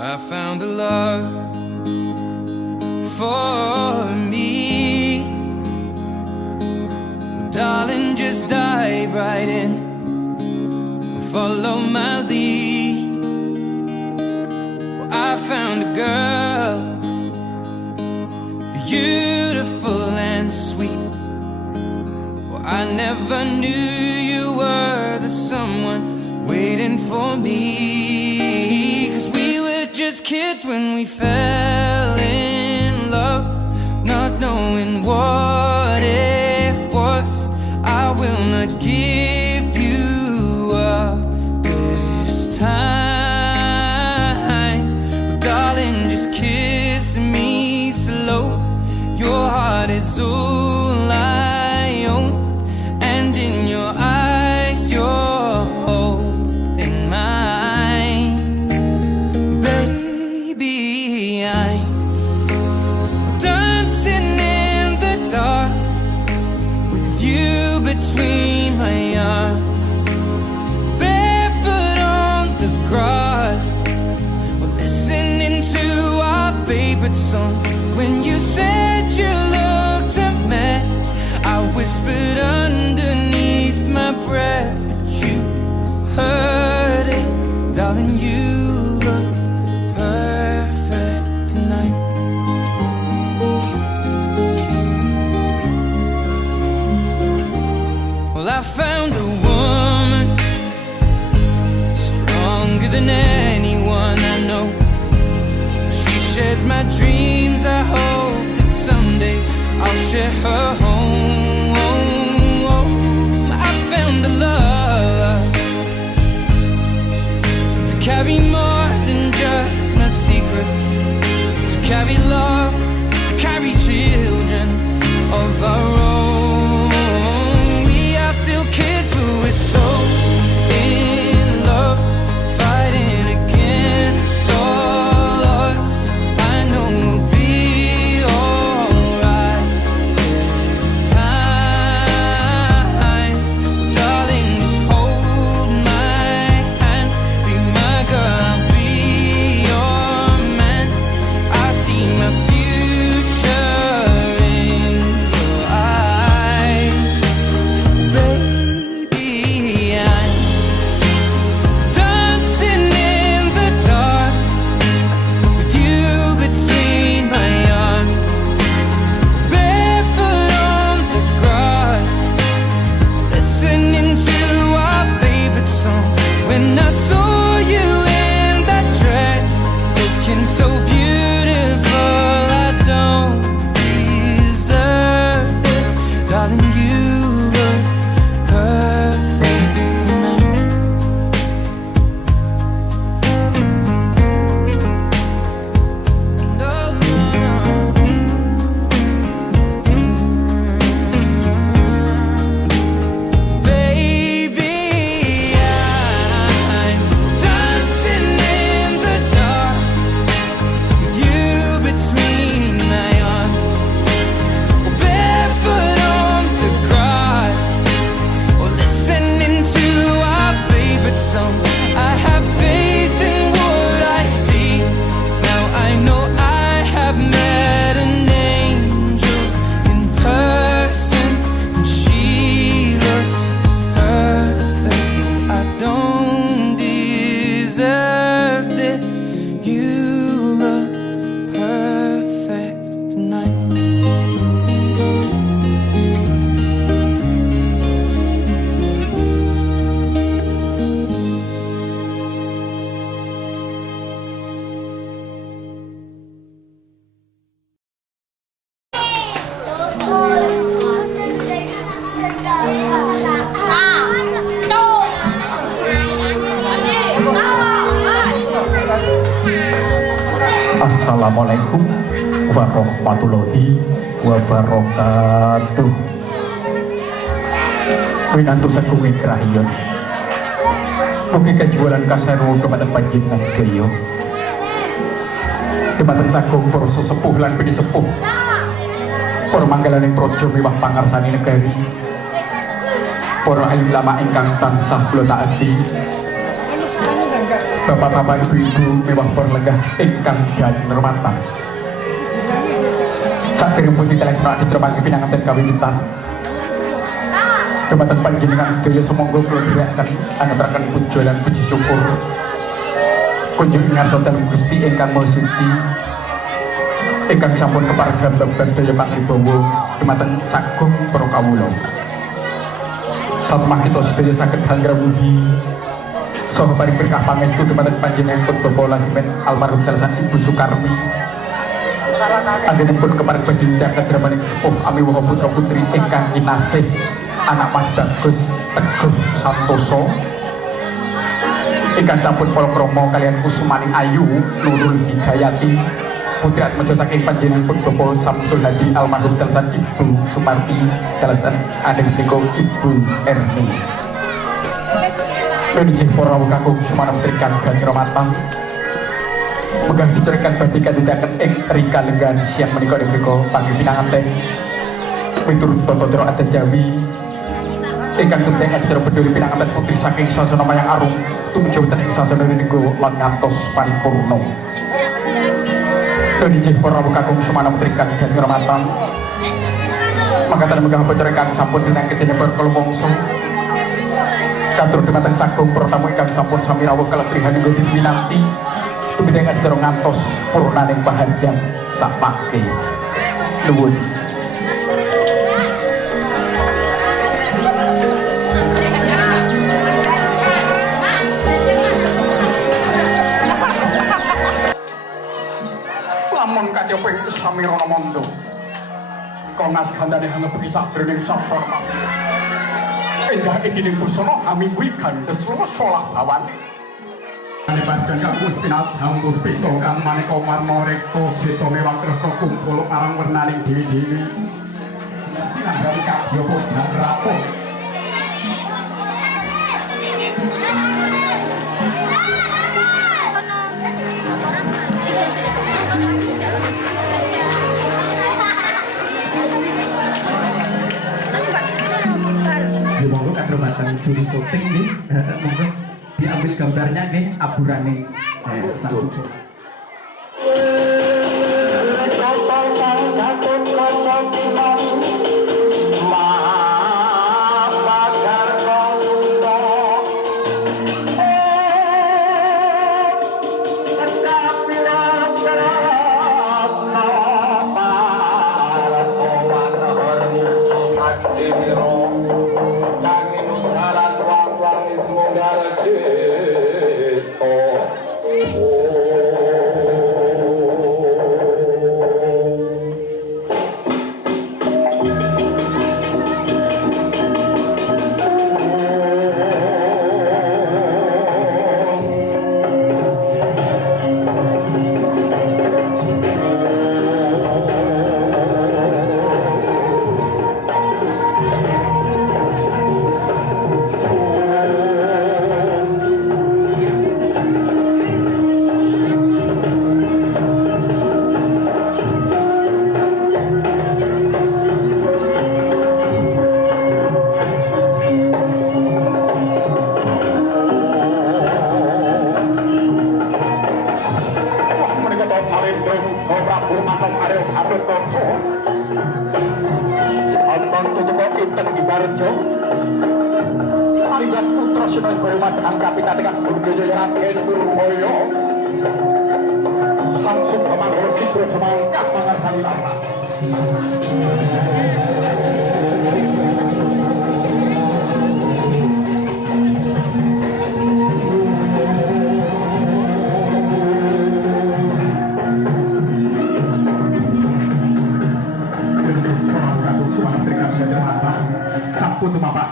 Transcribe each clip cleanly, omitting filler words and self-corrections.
I found a love for me. Well, darling, just dive right in and follow my lead. Well, I found a girl, beautiful and sweet. Well, I never knew you were the someone waiting for me. 'Cause we were just kids when we fell in love, not knowing what it was. I will not give you up this time. Well, darling, just kiss me slow. Your heart is all I own, and in your eyes you're holding mine. Baby, I'm dancing in the dark with you between my arms, barefoot on the grass. We're listening to our favorite song. When you said you looked a mess, I whispered underneath my breath, but you heard it. Darling, you look perfect tonight. Well, I found a woman stronger than anyone I know. She shares my dreams. I hope that someday I'll share her home. I found a love to carry more than just my secrets, to carry love, to carry children of our own. We are still kids, but we're so in love, fighting against all odds. I know we'll be alright this time. Darling, just hold my hand. Be my girl, I'll be your man. I see my future in your eyes. Baby, I'm dancing in the dark with you between my arms, barefoot on the grass, listening to our favorite song. When I saw you in that dress, looking so beautiful, I don't deserve this. Darling, you look perfect tonight. No, no, no. Baby, I'm dancing in the dark with you between my arms, or barefoot on the grass, or listening to our favorite song. I have faith in what I see. Now I know I have met an angel in person, and she looks perfect. I don't deserve this. You look perfect tonight. Assalamualaikum warahmatullahi wabarakatuh. Winantu sagung indrahiyun. Mugi kajuwalan kaseru dumateng panjenengan sedaya. Dumateng sagung para sesepuh lan bini sepuh. Para manggalaning praja miwah pangarsani negari. Para ulama ingkang tansah kula taati. Bapak-bapak ibu-ibu mewah berlegah ingkang dinurmatan. Sadereng pun diteleksna dicermati pinanganten kawiwitan. Dumateng panjenengan sedaya sumangga kula dherekaken angaturaken puji lan puji syukur. Kunjung ngarsa dalem Gusti ingkang Maha Suci. Ingkang sampun keparenggan babar daya pangribawa dumateng sagung para kawula. Satmah kita sedaya saged hangrawuhi saha paring berkah pangestu dumateng panjenenganipun Bapak Lasimen almarhum Calesan Ibu Sukarmi. Anggenipun kepareng badhe nindakaken dramaning sepuh amiwaha putra putri ingkang kinasih anak Mas Bagus Teguh Santoso. Ingkang sampun palakrama kaliyan Kusmaning Ayu Nurul Hidayati putri atmaja saking panjenenganipun Bapak Samsul Hadi almarhum Calesan Ibu Sumarti Calesan adik-adikku Ibu Erni. Menjih para rawuh kakung sumanep trikan ganiromatan megah dicerikan badhe kandidaken ing rika lenggan siang menika menika panggi pinanganten miturut Babatra Adat Jawi ingkang genteng acara peduli pinanganten putri saking sasana Mayang Arum tumuju wonten ing sasana niku lan ngantos paripurna. Menjih para rawuh kakung sumanep trikan ganiromatan mangkatan megah acara kang sampun dinangketene perkelumongso katur dumateng sagung para tamu ingkang sampun sami rawuh kaletrihan inggo diwinanti tumiteng acara ngantos purnaning paharjan sapake nuwun. Lamun kadya ping sami rana manda konas gandane hangepi sajroning saforma endah ikining busana hamingwi gandes luwes solah bawane Panjenengan kawus pinajam puspita kang maneka warna rekta seta mewah kresna kumpul marang wernaning dewi-dewi nandhani kadya kodang rapuh monggo katerbatang juri syuting nih monggo diambil gambarnya nih aburane sang suku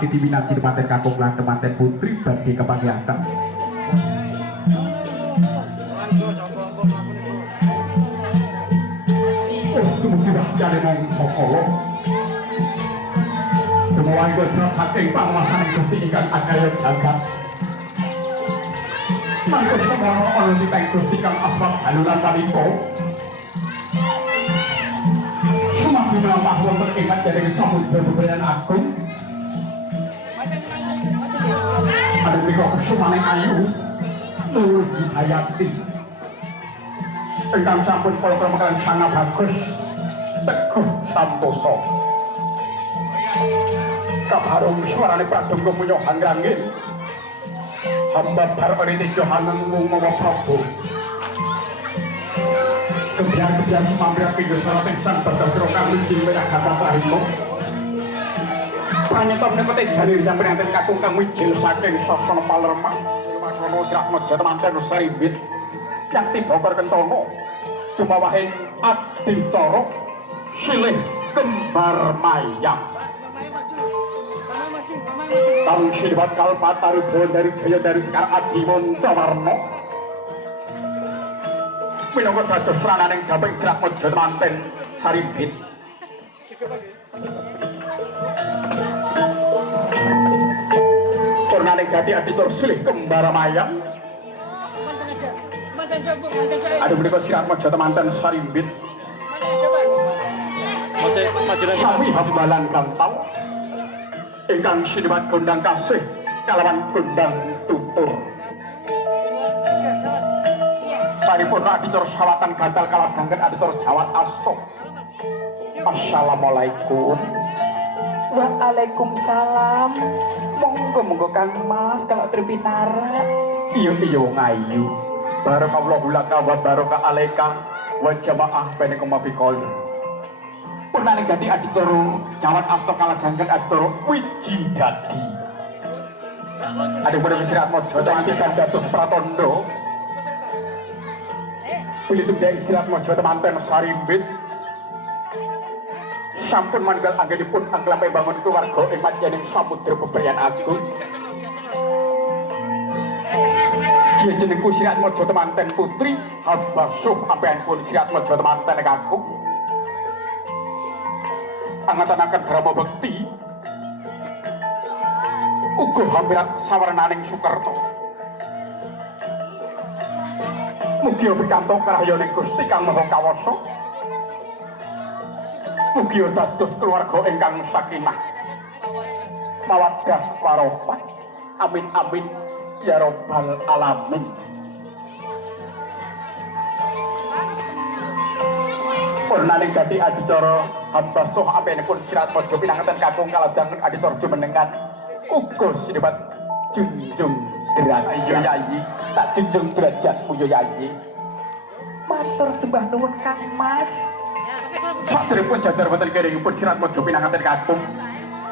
diwinati temanten kakung lan temanten putri badhe kepanggihaken. Dumugi rakyate nang Sokolo. Demowan kodrat saking panguwasaning Gusti ingkang agaya jagat. Mangko semono ana titeng Gusti kang asrat haluran panipo. Sumadi mlampah wonten ing kajaring samudra bebrayan agung. Ada mereka Kusmaning Ayu Tur Hidayati ingkang sampun palakrama kaliyan sangat bagus Teguh Santoso kabarung suarane pradonga munya hangrangin hamba barone tejo hanengmu mama Prabu kebiar-kebiar semampiran pinggir salat yang sang berdasar kami jimbe agata tahimmu pranyetam nekote jari sampai nanti kakung kang wijil saking sasana palerma masono sirak mojo temanten sarimbit yang tiba perkentono dumawahing adicara silih kembar mayang kang sinibat kalpatari bon dari jaya dari sekar adi moncawarno minangka dados rananing gaping sirak mojo temanten sarimbit Purnaning gati adicara silih kembar mayang aduh menika sirat mojo temanten sarimbit sami hambalan gantau ingkang sinibat gondang kasih kalawan gondang tutur paripurna adicara sawatan gantal kalajengken adicara jawat asto assalamualaikum. Waalaikumsalam. Monggo Kang Mas kalau terpinara. Iya ngayu. Barakallahu laka wa baraka alaika wa jamaah bainakum bikol. Purnane ganti adicara jawat asta kalajengken adicara wijidadi. Aduh pada istirahat mojo teman kan dados pratondo. Pilih dia istirahat mojo temanten sarimbit. Sampun manunggal anggenipun anglape bangun keluarga ing madyaning samudra beberyan agung. Kiye jenengku Sirat Mojo temanten putri habasuh ampeanipun Sirat Mojo temanten kakung. Angatanaken drama bekti uga hampirat sawernaning Sukerto. Mugi pikantuk karahyaning Gusti Kang Maha Kawasa. Mugi dados keluarga ingkang sakinah mawaddah warahmah amin amin ya rabbal alamin. Purnaning gati adicara hambasuh ampenipun Sirat Mojo pinanganten kakung kalajengken adicara jumenengan uga sinebat junjung derajat yo yayi tak junjung derajatmu yo yayi. Matur sembah nuwun Kang Mas. Saderepun jajar wonten keringipun Sirat Mojo pinanganten kakung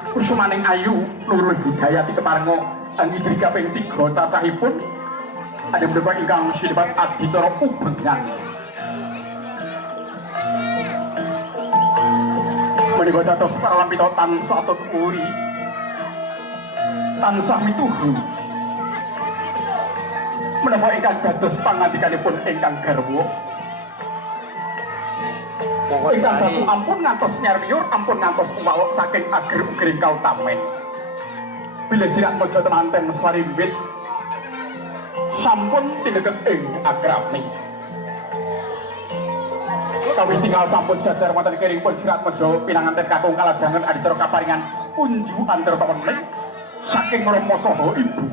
kusumaning ayu Nurul Hidayati keparenga angidri kaping 3 cacahipun ada menika ingkang sinebat adicara ubengan menika dados paralampita tansah tuturi tansah mituhu menapa ingkang dados pangandikanipun ingkang garwa ingkang datu ampun ngantos nyarmiyur ampun ngantos uwawak saking ager-ugering kautamen bilih Sirat Mojo temanten sarimbit sampun tineket ing agrami kawis tinggal sampun jajar wonten keringipun Sirat Mojo pinanganten kakung kalajengken adicara kaparingan unju antara pamenih saking Rama saha ibu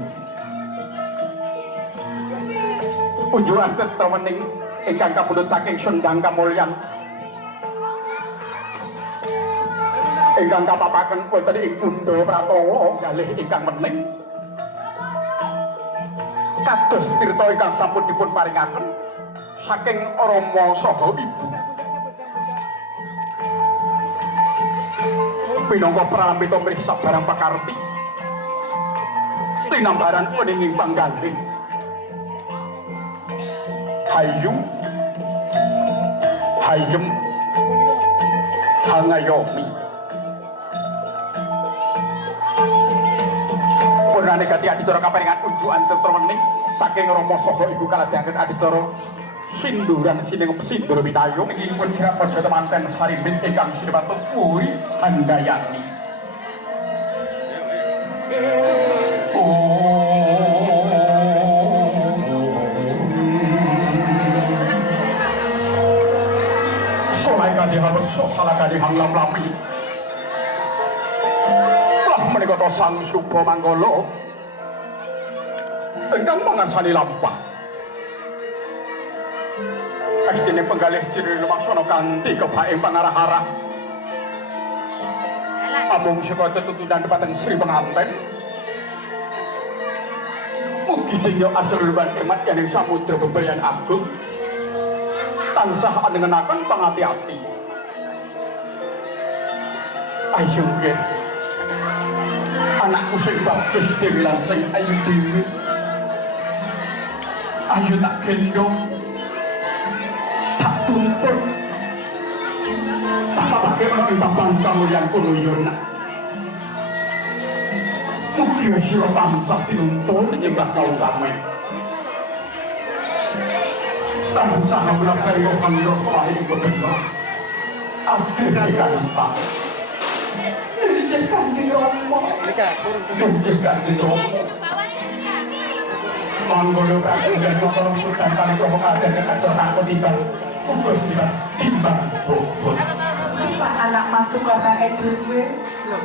unju antara pamenih ingkang kapundhut saking sendang kamulyan ingkang kapapaken wonten ing Bunda Pratawa kalih ingkang mening kados tirta ingkang sampun dipun paringaken saking Rama saha ibu minangka pralampita mriksa barang pakarti tinambaran weninging panggalih hayu hayem sangayomi purnane gati adicara kaparingan unjukan tetremening saking Rama saha ibu kalajengken adicara sinduran sineng sindur pitayung ingipun Sirat Mojo temanten sarimbit ingkang sinebat Puri Handayani. Solai kadihang salah kadihang lam-lami lah menika sang Suba Manggala ingkang mangarsani lampah Kastine penggalih ciri lumaksana kanthi kebaing pangarah-arah. Amung saka tetutunan depaten Sri Penganten. Mugi dinggo asruluban emat yaning samudra bebrayan agung. Tansah anengenaken pangati-ati. Ayo nggih. Anakku sing bagus dhewe lan sing ayu dhewe. Ayo tak gendong. Tak tuntun. Tak pakai melalui babang kamu yang kuno yona. Mugi sira tansah tinuntun nyembah kaum kami. Tansah melaksani pangiro selain berdua. Abdi kalista. Kanjeng Rama. Kanjeng Rama. Monggo Prabu dan Sultan Sultan kali kok ada kacau aku timbal. Ugus timbal bobot. Anak mantu karena dhewe.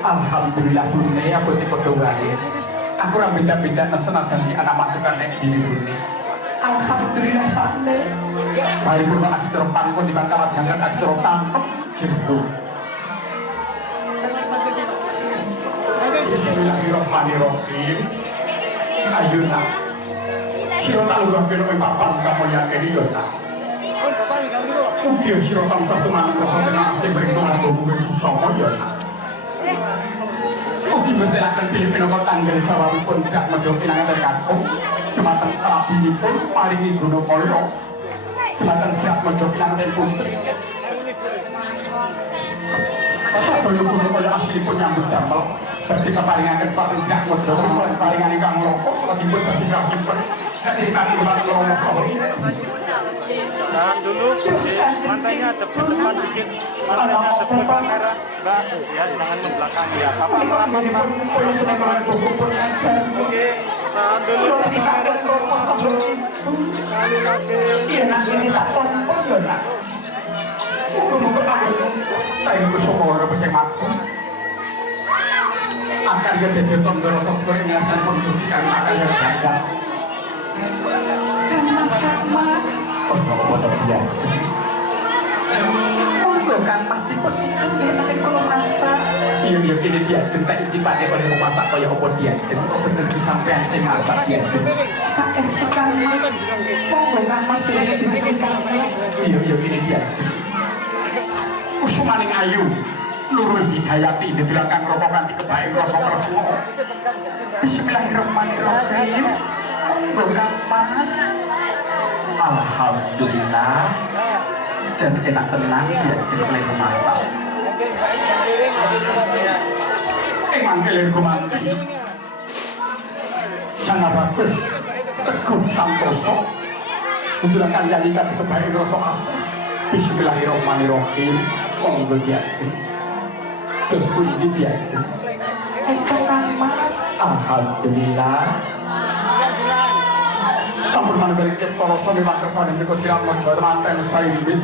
Alhamdulillah bune aku dipegawe. Aku ora beda-beda senajan di anak mantu karena dhewe bune. Alhamdulillah Pakne. Paripurna acara pangkon di Bangka Jangan acara tampek jero. Bismillahirrahmanirrahim. Ayuna. Sira tak luwih kowe papan kamu yakini yo ta. Mugi sira tansah tumaneka saseneng sing berikutnya mugi susah yo ta. Mugi betelaken pilih pinangka tanggal sawahipun sak mejo pinangan kakung. Dumateng prabinipun paringi guna kaya. Dumateng sak mejo pinangan putri. Sadaya guna kaya aslinipun nyambut damel. Bagi keparingan paling siap mojo, keparingan ingkang loko, selajipun bagi kasipun. Jadi nanti buat loro soal. Tahan dulu, mantainya depan dikit, mantainya depan kamera, Mbak. Ya, jangan membelakangi ya. Kapal rapat, Pak. Oke, tahan dulu. Kali lagi. Iya, nanti ini tak tompok ya, nak. Muka-muka aku, tak ingin bersyukur bersemaku. Akan gede tonggol sosok ingasan pun buktikan akan yang jaga. Mas. Oh, bodoh biasa. Monggo kan pasti pun dia nanti kalau merasa. Iya ini dia cinta izin pada oleh memasak kaya apa dia jen. Oh bener disampean sing masak dia jen. Sakes tekan mas. Monggo kan mas dia dicekelkan. Iya ini dia jen. Kusumaning ayu. Luruh hidayati di belakang rokokan di kebaik rosok resmo. Bismillahirrahmanirrahim. Monggo panas. Alhamdulillah. Jan enak tenang dia oleh masak. Manggil gumanti. Sangat bagus. Teguh santoso. Untuk akan jadikan di kebaik rosok asa. Bismillahirrahmanirrahim. Monggo dia terus bunyi biasa. Mas. Alhamdulillah. Sampun manunggal keporoso memang kersane menika sirah mojo manten saibit.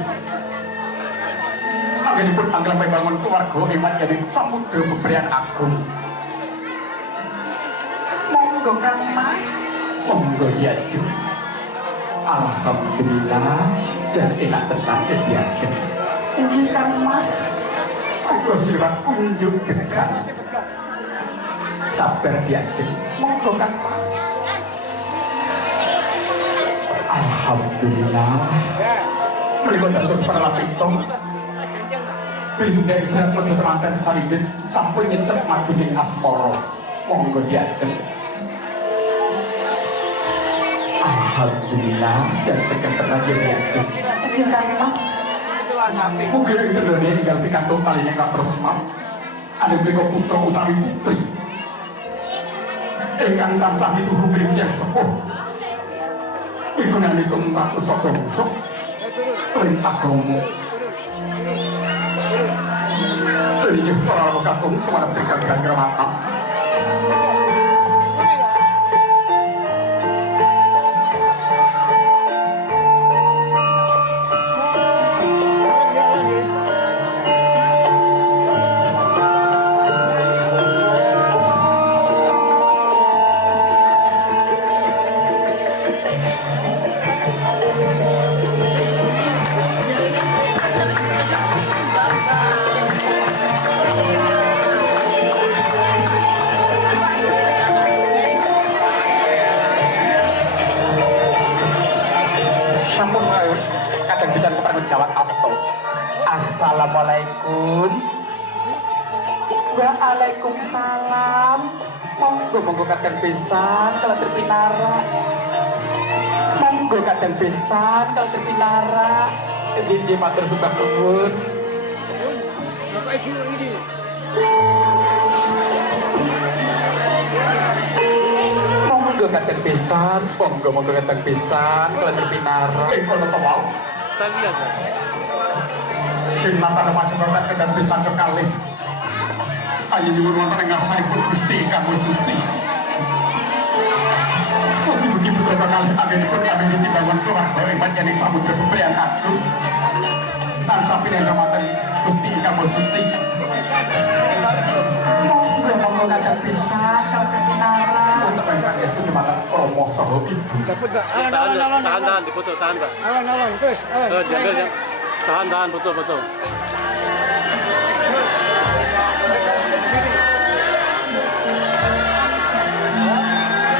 Anggenipun anggelam bangun keluarga emat jadi samudra bebrayan agung. Monggo Kang Mas. Monggo diaju. Alhamdulillah. Jan enak tenang diaju. Injil Kang Mas. Monggo sirah unjuk dekat. Sabar diajeng. Monggo Kang Mas. Alhamdulillah. Menika dados paralapitong. Pindah istirahat menuju temanten saribit sampun nyecep maduning asmara. Monggo diajeng. Alhamdulillah. Jan sekenten aja diajeng. Injil Kang Mas. Mungkin itu dunia tinggal pikantuk kalinya gak tersemat. Ada berikut putra utawi putri. Engkang tansah dituduh yang sepuh. Pikunan itu mbak usok-usok. Perintah kromo. Dari jepara kakung semana berikan geramatang. Sampun kadang bisa kepareng jawab asto. Assalamualaikum. Waalaikumsalam. Monggo kadang pisan kalau terpinara. Monggo kadang pisan kalau terpinara. Jinji matur sembah nuwun. Bapak Ibu ini. Monggo kadang pisan, monggo kadang pisan kalau terpinara. Kono to wae. Saya lihat. Sinatan macam orang kadang pisan kekalih. Ayo nyuwun wonten ing ngarsanipun Gusti Kang Suci. Mugi-mugi putra kekalih anggenipun kami dibangun keluarga ing panjenengan samudra pemberian agung. Tansah pinenggamaken Gusti Kang Suci. Monggo kadang pisan kalau terpinara. Sampai pangestu dumateng Rama saha Ibu. Cepet, Pak. Tahan, dipoto, tahan, Pak. Alon, terus. Diambil ya. Tahan, betul.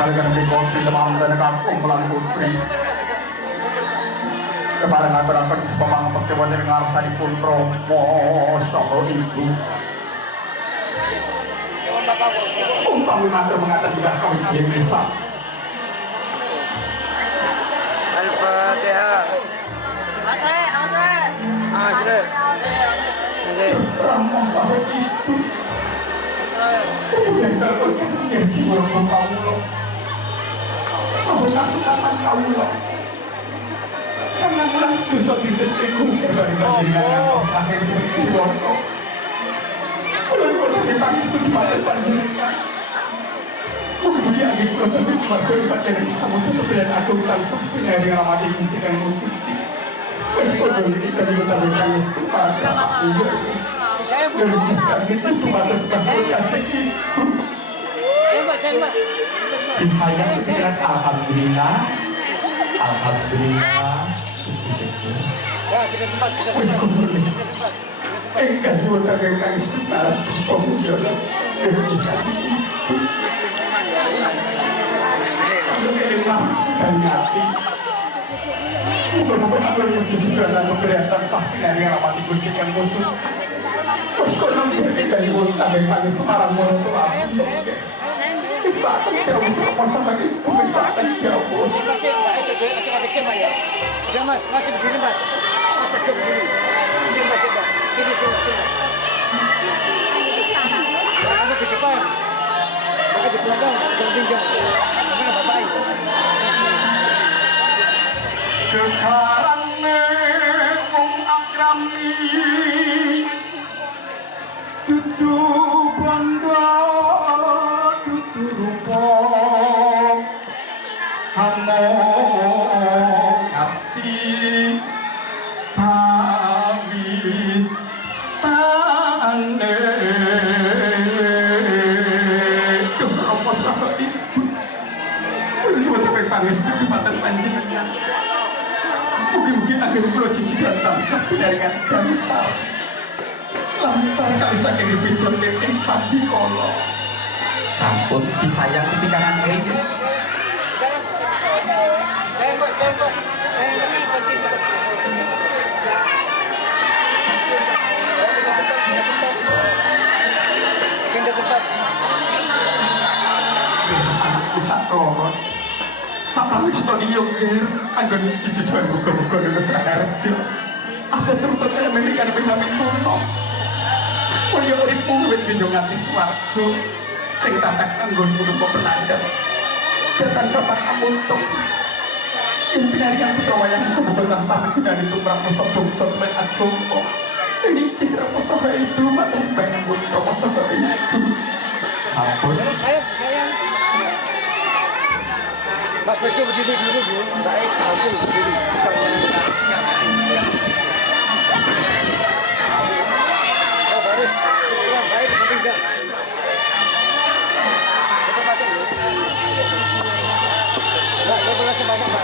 Kalian dikosi teman-teman kampung melalui putri. Kemarin ngaturakan sepemang pertemuan yang ngarsanipun Romo saha Ibu. Umpami matur mengatur juga kawijining bisa. Al-Fatihah. Asre. Romo saha Ibu. Yang terbaik yang jiwa kamu. Saha kasukatan kamu. Sangat mudah dosa didetikku dari panjenengan sakit dewasa. Kalau ditangis itu dipakai panjenengan. Kemudian angin kurang lebih dipakai panjenengan sama kebenaran agung dan sampai hari ramadi Gusti Kang Suci. Meskipun kita diletakkan itu pada aku. Dari jika itu cuma tersekasih kacik itu. Disayang dengan alhamdulillah. Enggak juga kakek sekarang pemujaran dari hati. Bukan aku yang menjadi dalam keberatan sakti dari ramati Gusti Kang Suci. Posko nanti dari wanita yang tangis semarang monoto aku. Kita akan jauh masalah itu kita akan jauh. Mas, masih berdiri, Mas. Mas tegak berdiri. Sini, Mas. Sini. Kamu di depan. Kamu di belakang. Jangan pinjam. Kamu Bapak ini. Kekarane wong akrami dudu bondo dudu rupa hamong ati pamit tane apa sahabat itu perlu sampai tangis di mata panjenengan. Mungkin akhir pulau cici datang sampai dari gansal. Lancar kali sakit di pintu lepeng sandi kolo. Sampun disayang kepikiran ini. Bisa kok. Tapi studi yogir, agar cici doang buka-buka dulu seharusnya. Ada terutama yang memiliki pengalaman tuno. Punya urip puwet bindung hati suaraku. Sing tatak anggun kudu pepenandang. Datang kapan amuntung. Impian yang putra wayang kebetulan sama dari tumrap musuh-musuh dan agomo. Ini citra musuh itu mata sebanyak putra musuh itu. Sampun. Sayang. Mas Teguh berdiri dulu, Bu. Baik, aku berdiri. Oh, baris. Sebenarnya baik, tapi enggak. Saya pakai, Bu. Enggak, saya boleh sebanyak, Pak.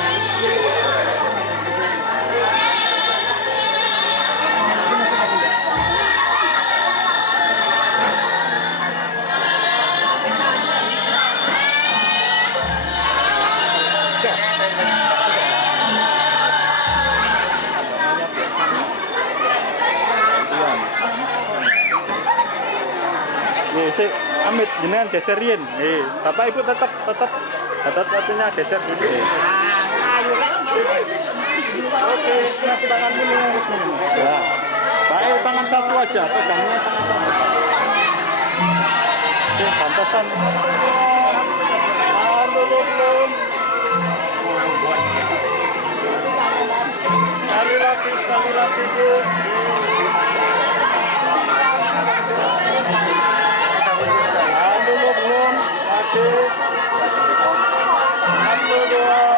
Sik, Amit jenengan geser yen. Bapak Ibu tetap satunya geser dulu. Oke, tangan dulu. Ya. Baik, tangan satu aja, pegangnya tangan satu. Oke, pantasan. Dulu belum. Sekali lagi, Bu. Dulu belum. Lagi. 1, 2.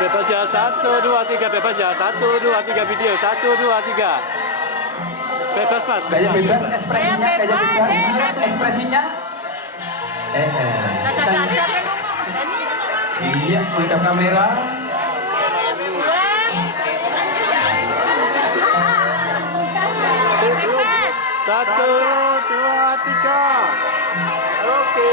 Bebas ya, 1, 2, 3, bebas ya, 1, 2, 3 video, 1, 2, 3. Bebas Mas. Gaya bebas, ekspresinya, ekspresinya. Iya, menghadap kamera. Satu, 2, 3. Oke.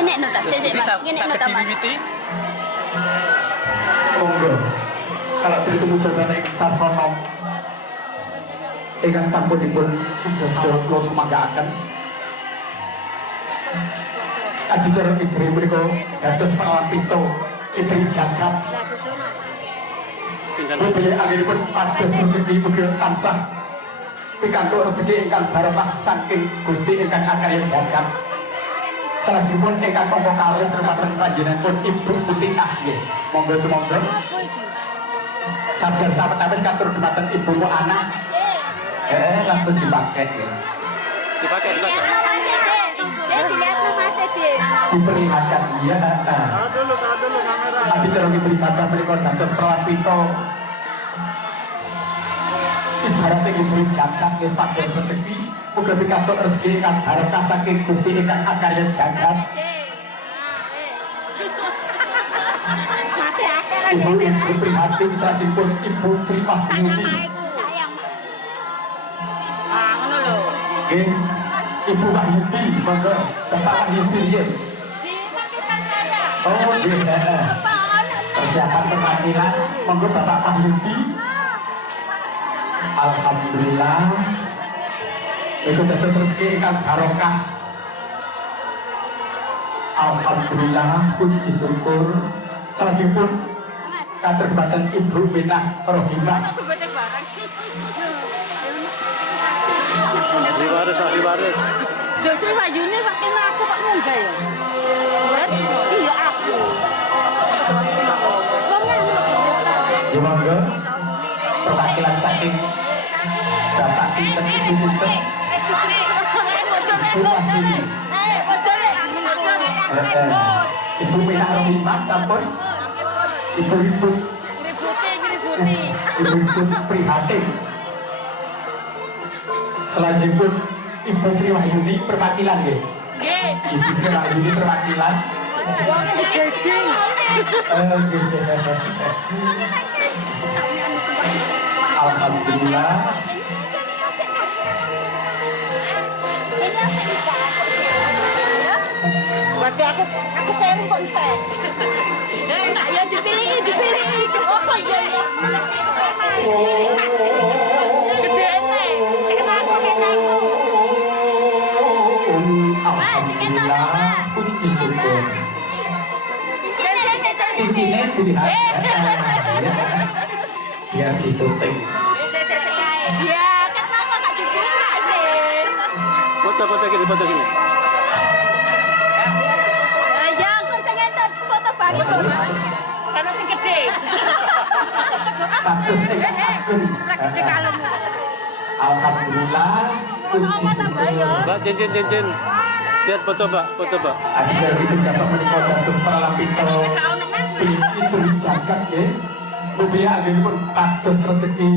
Ini nota, ini nota Mas. Monggo. Kalau ditunggu jabatan ing sasana ingkang sampun dipun kula semanggaken. Adicara Idri menika dados parapito Idri Jagat. Mugi anggenipun pados rezeki mugi tansah pikantuk rezeki ingkang barokah saking Gusti ingkang akarya jagat. Salajengipun ingkang tangga kalih dumateng panjenenganipun Ibu Mutinah nggih. Monggo sumangga. Sabda sawetawis katur dumateng ibumu anak. Langsung dipakai ya. Dipakai. Diperlihatkan iya. Dulu kamera. Adicara beribadah menika dados pralambita. Ibaratnya diberi jagat nggih pados rezeki. Muga pikantuk rezeki ingkang barokah saking Gusti ingkang akarya jagat. Ibu prihatin salajengipun Ibu Sri Wahyuni. Nggih, Ibu Wahyudi, monggo Bapak Wahyudi nggih. Oh nggih, persiapan perwakilan, monggo Bapak Wahyudi. Alhamdulillah. Iku dados rezeki ingkang barokah. Alhamdulillah, puji syukur. Salajengipun katur dumateng Ibu Minah Rohimah. Ahli waris. Sri Wahyuni pakai aku kok munggah ya? Iya aku. Ya monggo. Perwakilan saking Bapak Sinten Ibu Sinten. Ibu Wahyuni. Ibu Minah Rohimah sampun. Ibu-ibu prihatin. Selanjutnya Ibu Sri Wahyuni perwakilan nggih. Ibu Sri Wahyuni perwakilan. Alhamdulillah. Berarti aku pengen kok entek. Ayo dipilih. Oh iya. Gedene. Alhamdulillah, puji syukur. Cincinnya dilihat biar disunting. Ya, kenapa nggak dibuka sih? Foto gini. Ya, aku sengaja foto bagus. Karena sing gede. Bagus akun. Alhamdulillah, puji syukur. Mbak, cincin. Lihat foto, Mbak. Agar itu dapat menikah dados paralambita itu dijagat ya. Mugi anggenipun pados rezeki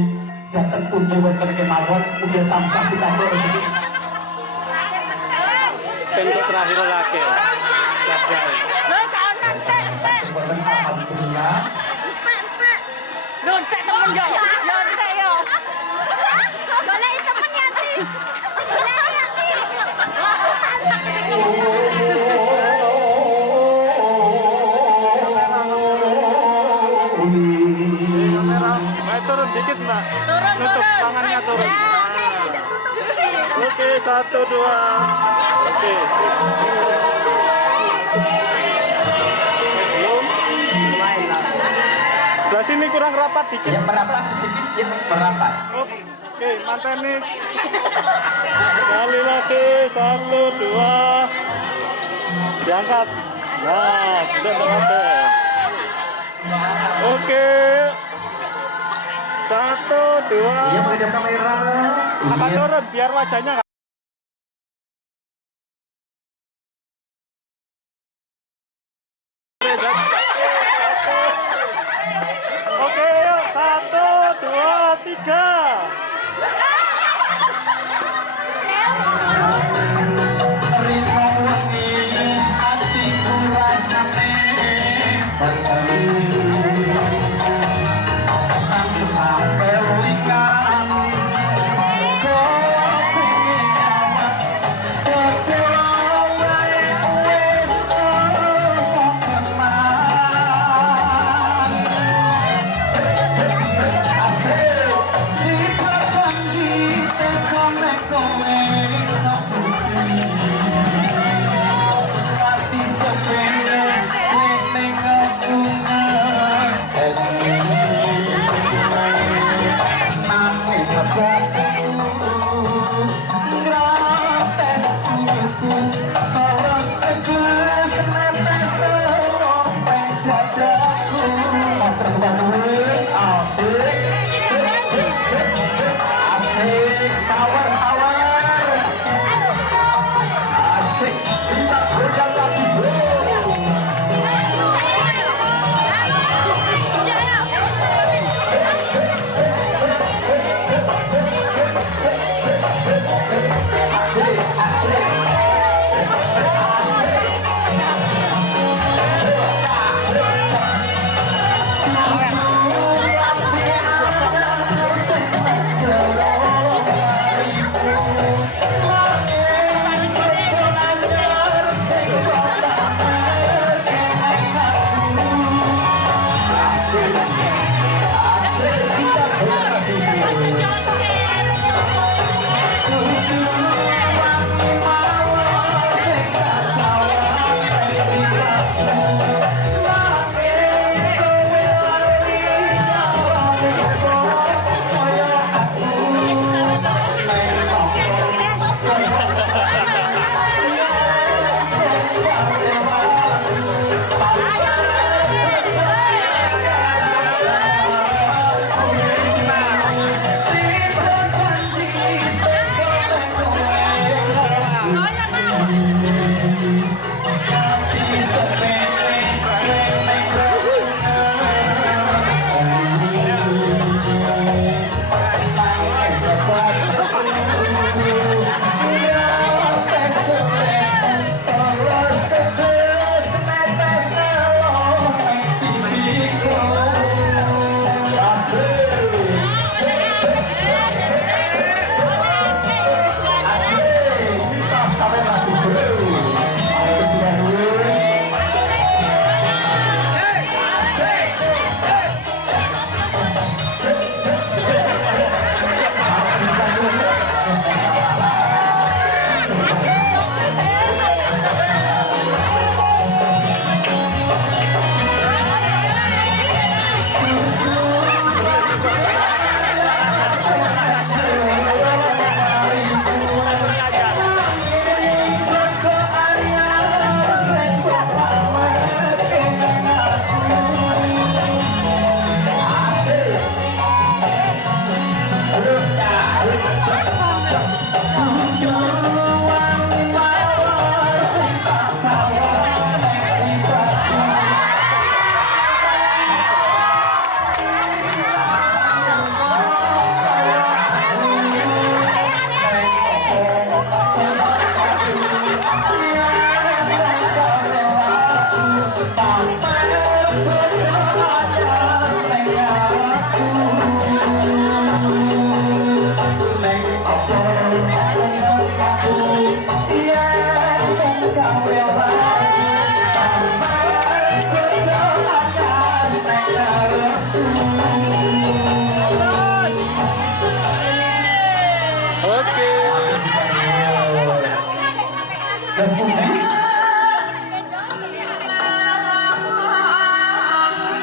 dateng pundi wonten kemawon mugi tansah pikantuk rezeki. Bentuk terakhir lagi. Alhamdulillah. Lontek temen yo. dikit mbak. Turun, Tutup turun. tangannya turun. Ya, Nah. Oke, 1, 2. Oke. Belum. Sebelah sini kurang rapat dikit. Ya merapat sedikit, ya merapat. Oke, mantan nih. Sekali lagi, 1, 2. Diangkat. Nah, sudah berhasil. Oke. 1, 2. Iya menghadap kamera. Angkat Iya. turun biar wajahnya nggak. Oke, yuk. 1, 2, 3. Rino wengi hatiku rasane sampai lingan kok pengen nyawat sepuluh wae wis kok teman asik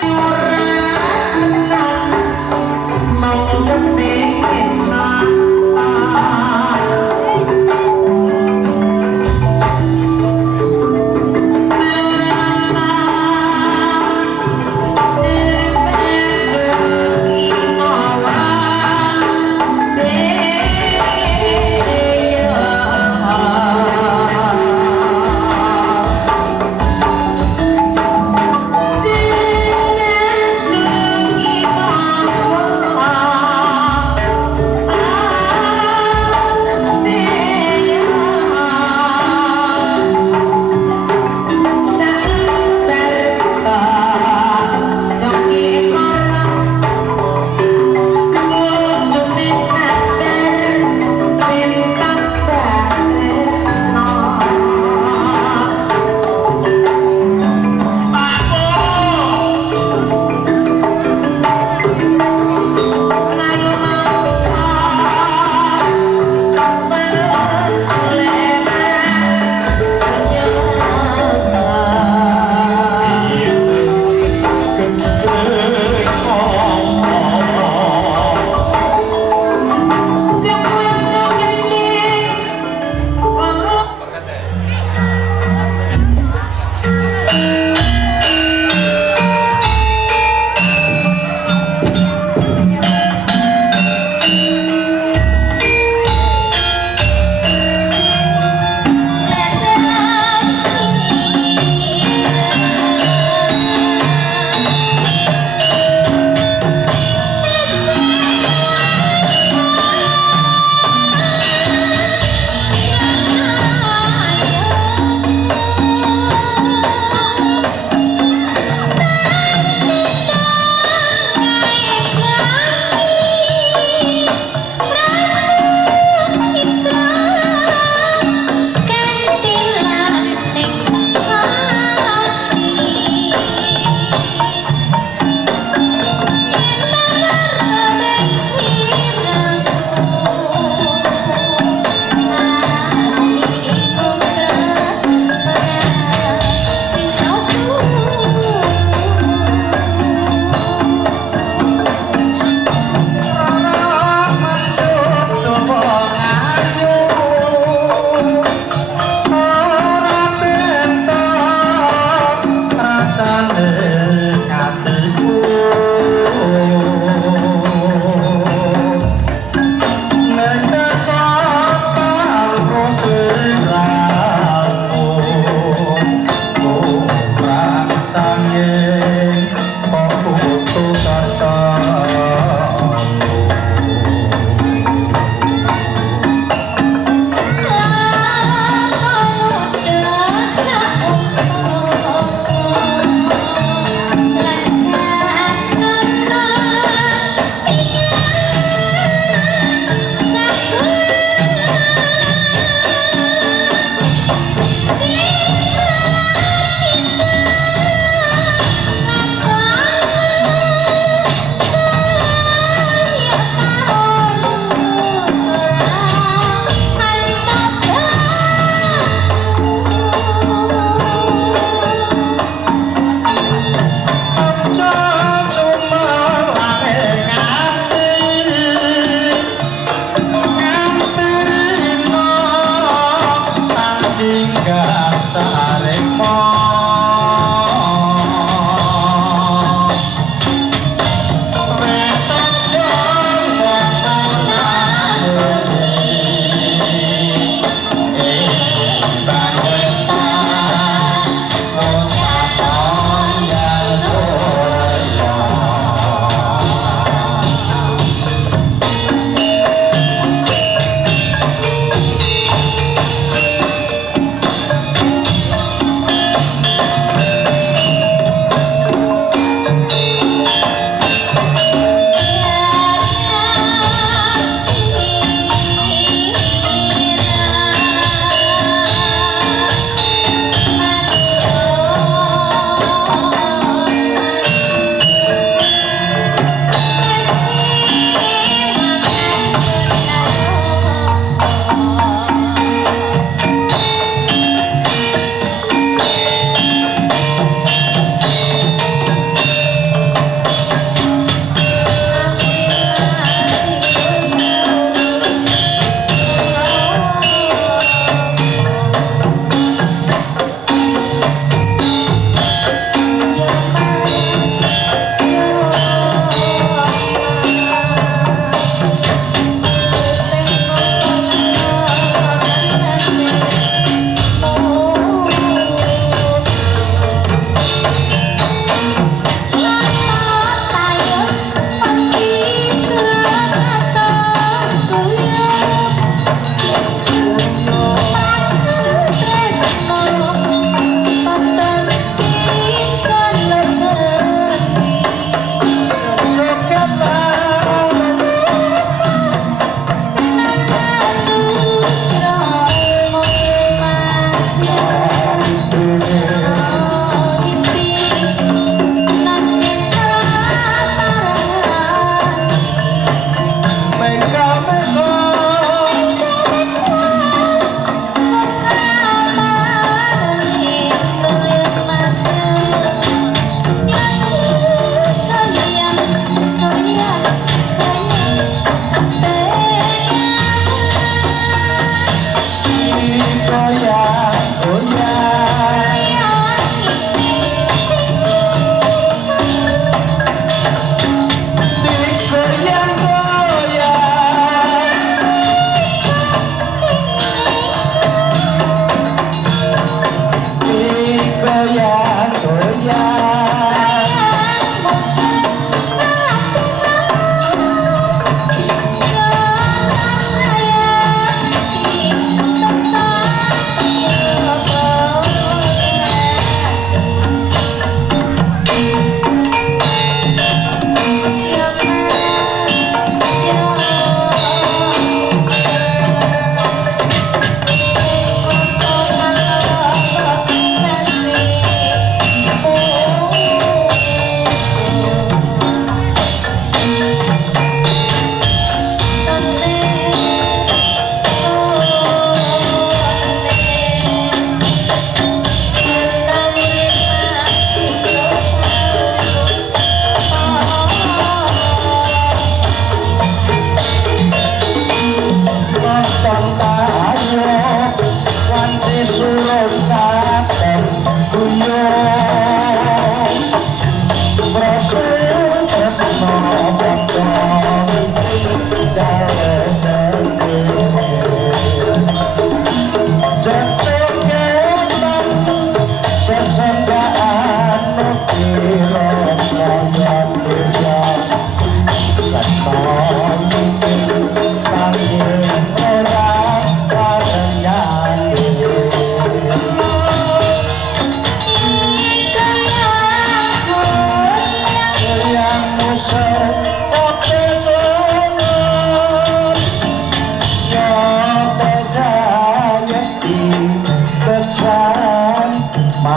Hãy subscribe cho kênh Ghiền Mì Gõ để không bỏ lỡ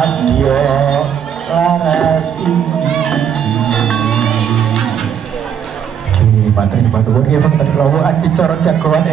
adya larasi materi batu ya bang terlalu aci corot jagoan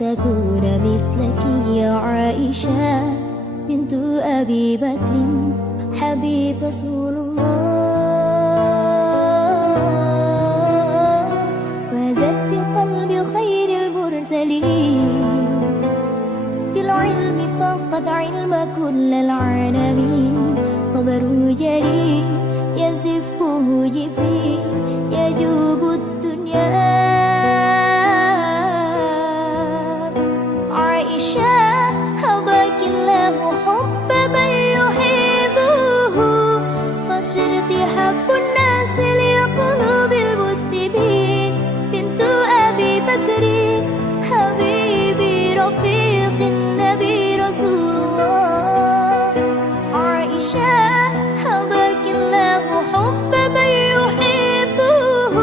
تكون مثلك يا عائشة بنت أبي بكر حبيب رسول الله فازت بقلب خير المرسلين في العلم فقد علم كل العالمين خبر جليل يزفه جبريل يجوب الدنيا عائشة هباك الله حب من يحبه فصرت حب الناس لقلوب المسلمين بنت أبي بكر حبيبي رفيق النبي رسول الله عائشة هباك الله حب من يحبه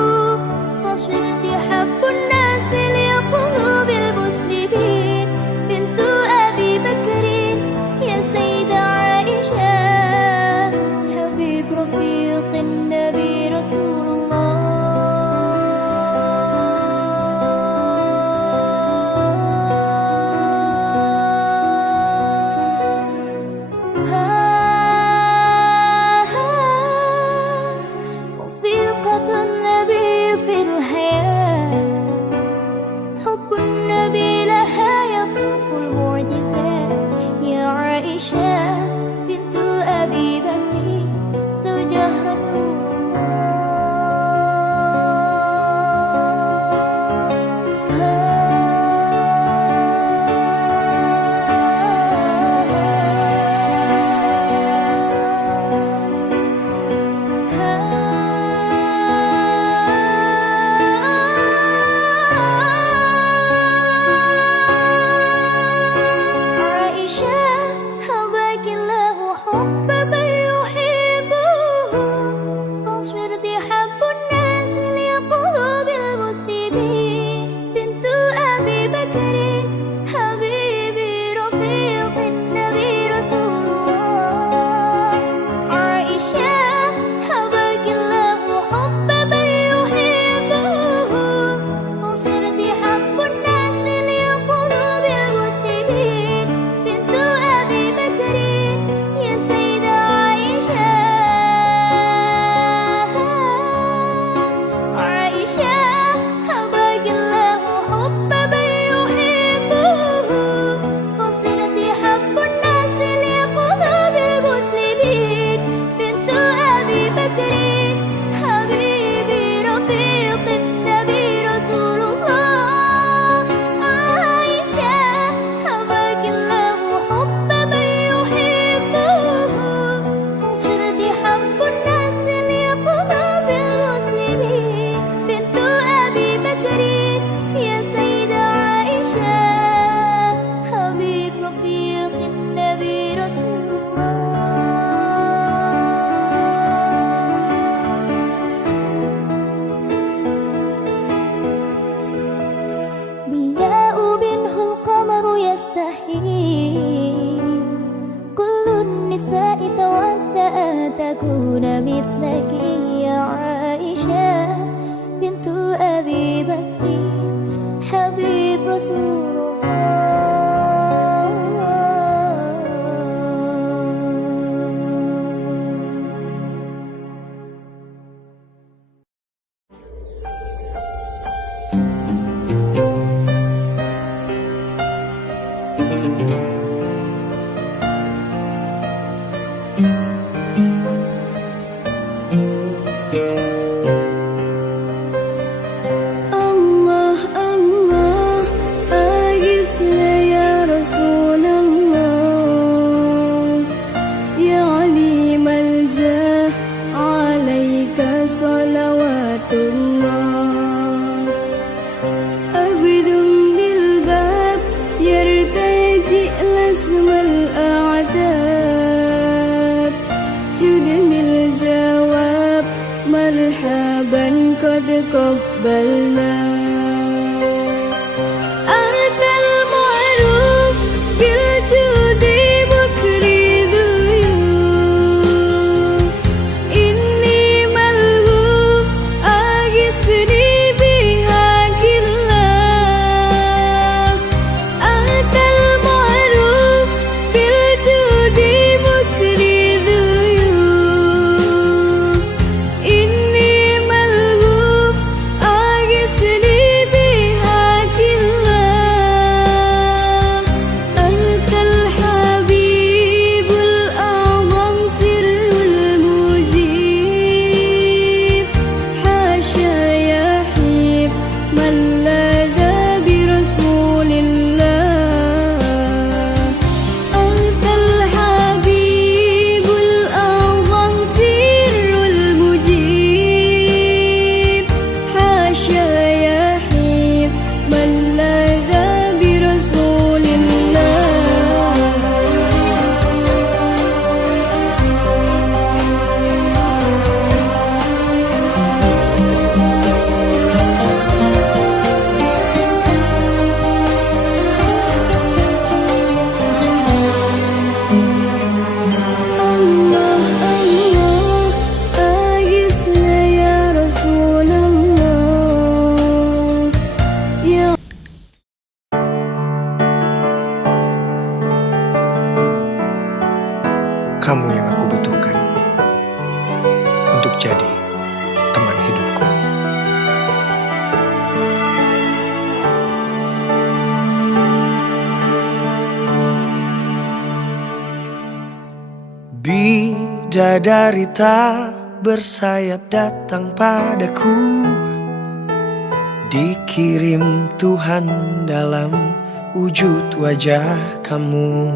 أكون مثلك يا عائشة بنت أبي بكر حبيب رسول الله. Kamu yang aku butuhkan untuk jadi teman hidupku. Bidadari tak bersayap datang padaku, dikirim Tuhan dalam wujud wajah kamu.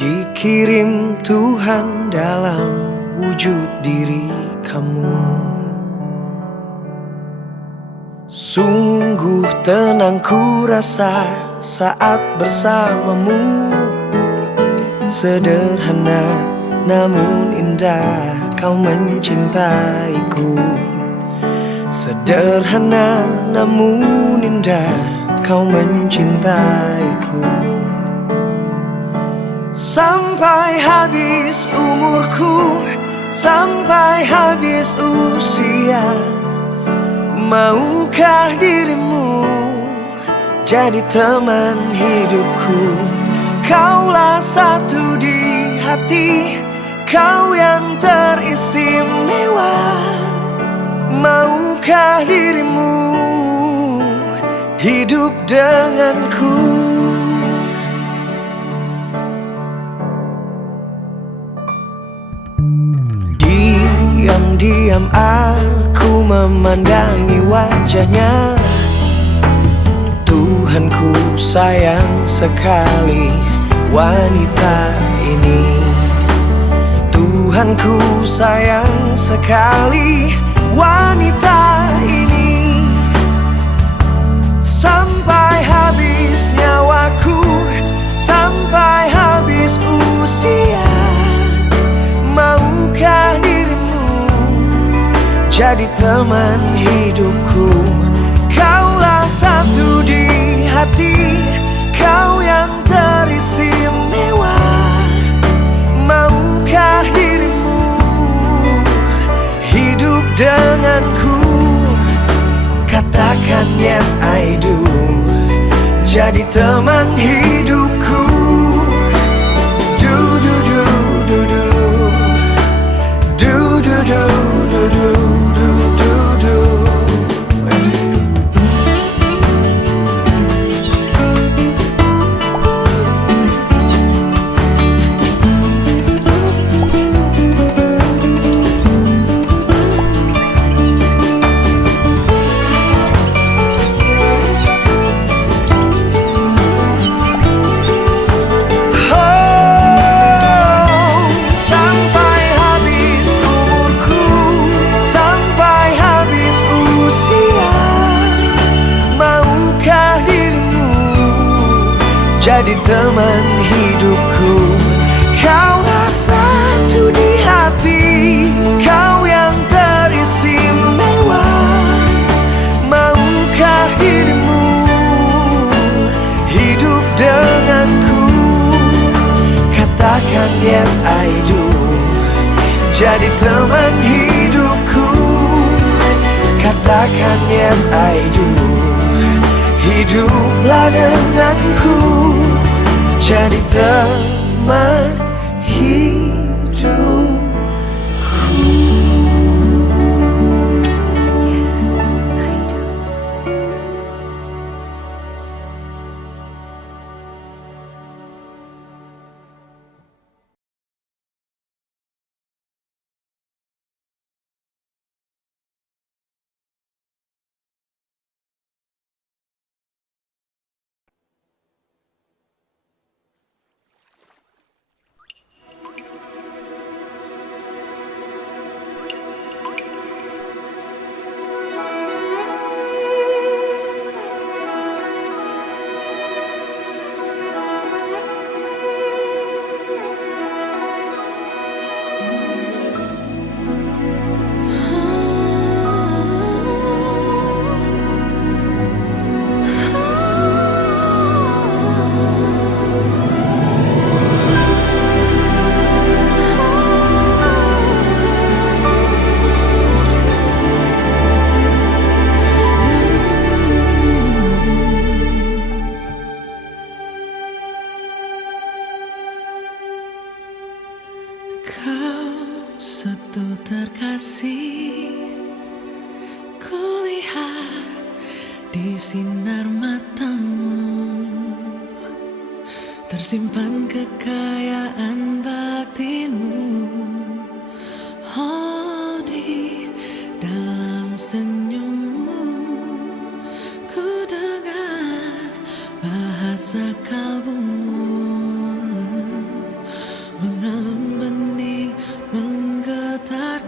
Dikirim Tuhan dalam wujud diri kamu. Sungguh tenang ku rasa saat bersamamu. Sederhana namun indah kau mencintaiku. Sederhana namun indah kau mencintaiku. Sampai habis umurku, sampai habis usia, maukah dirimu jadi teman hidupku? Kaulah satu di hati, kau yang teristimewa. Maukah dirimu hidup denganku? Diam-diam aku memandangi wajahnya. Tuhanku sayang sekali wanita ini. Tuhanku sayang sekali wanita ini. Sampai habis nyawaku, sampai habis usia, maukah dirimu jadi teman hidupku? Kaulah satu di hati, kau yang teristimewa. Maukah dirimu jadi teman hidupku. Du du du du du, du du du du du du du du. Jadi teman hidupku, kaulah satu di hati, kau yang teristimewa. Maukah dirimu hidup denganku? Katakan yes I do. Jadi teman hidupku, katakan yes I do. Hiduplah denganku, jadi teman hidupku. Yes, I do. Kau satu terkasih, kulihat di sinar matamu tersimpan kekayaan batinmu. Oh, di dalam senyummu ku dengar bahasa kalbumu mengalun bening menggetarkan.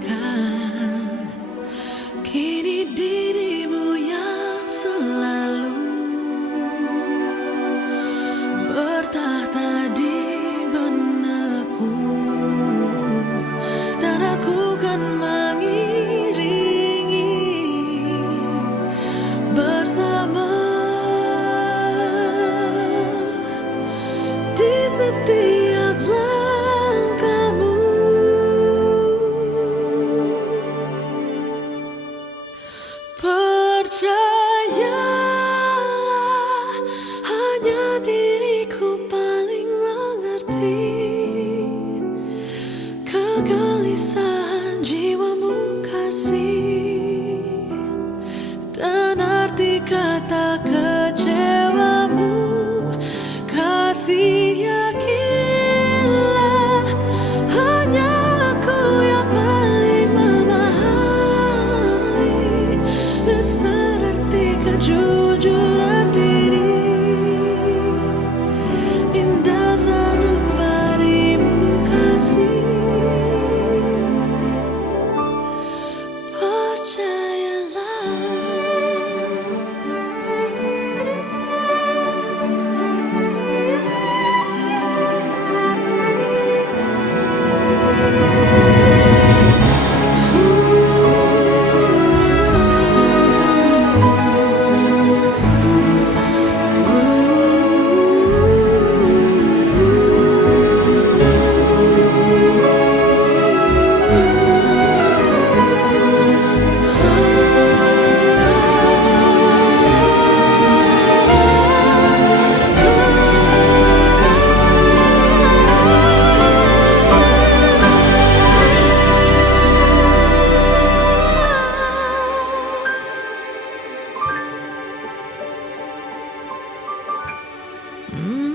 Kini dirimu yang selalu bertahta di benakku, dan aku kan mengiringi bersama di setiap langkahmu. Percayalah, hanya diriku paling mengerti kegelisahan jiwamu kasih, dan arti kata kecewamu kasih yakin. Hmm.